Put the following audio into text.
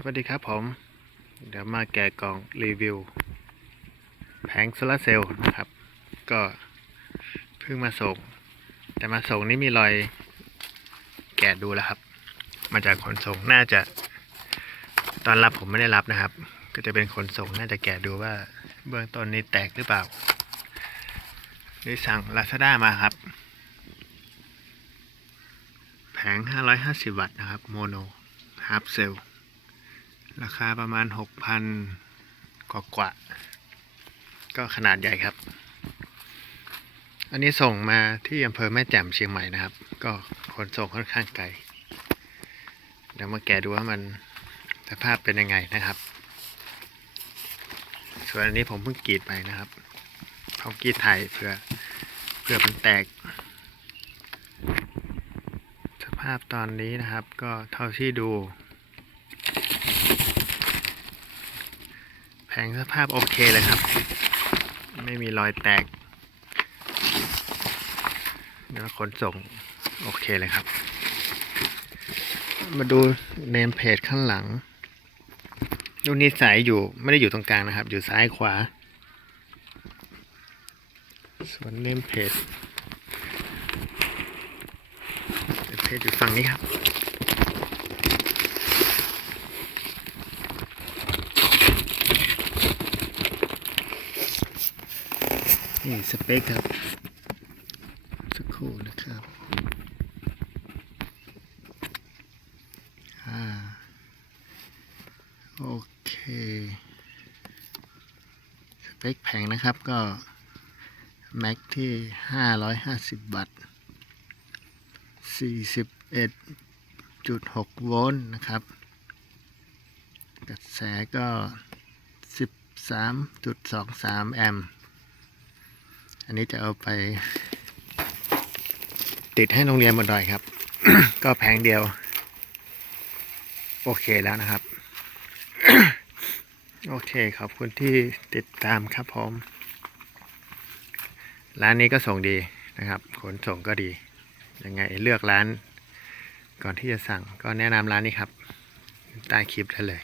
สวัสดีครับผม เดี๋ยวมาแกะกล่องรีวิว แผงโซลาเซลล์นะครับ ก็เพิ่งมาส่ง แต่มาส่งนี่มีรอยแกะดูแล้วครับ มาจากขนส่งน่าจะ ตอนรับผมไม่ได้รับนะครับ ก็จะเป็นขนส่งน่าจะแกะดูว่าเบื้องต้นนี้แตกหรือเปล่าได้สั่ง Lazada มาครับ แผง 550 วัตต์นะครับ โมโนฮาร์ปเซล ราคาประมาณ 6,000 กว่ากว่า ก็ขนาดใหญ่ครับ อันนี้ส่งมาที่อำเภอแม่แจ่มเชียงใหม่นะครับ ก็ขนส่งค่อนข้างไกล เดี๋ยวมาแกะดูว่ามันสภาพเป็นยังไงนะครับ ส่วนอันนี้ผมเพิ่งกรีดไปนะครับเขากรีดไทยเพื่อเพื่อมันแตก สภาพตอนนี้นะครับ ก็เท่าที่ดู แผ งสภาพโอเคเลยครับ ไม่มีรอยแตกแล้วขนส่งโอเคเลยครับ มาดูเนมเพจข้างหลังลูกนี้สายอยู่ไม่ได้อยู่ตรงกลางนะครับ อยู่ซ้ายขวา ส่วนเนมเพจเพจอยู่ฝั่งนี้ครับ นี่สเปคครับ สักครู่นะครับอ่าโอเค สเปคแผงนะครับก็ แม็กที่ 550 วัตต์ 41.6 โวลต์นะครับ กระแสก็ 13.23 แอมป์ อันนี้จะเอาไป ติดให้โรงเรียนบนดอยครับ ก็แผงเดียว โอเคแล้วนะครับ โอเคขอบคุณที่ติดตามครับผม ร้านนี้ก็ส่งดีนะครับ ขนส่งก็ดี ยังไงเลือกร้าน ก่อนที่จะสั่งก็แนะนำร้านนี้ครับ ใต้คลิปได้เลย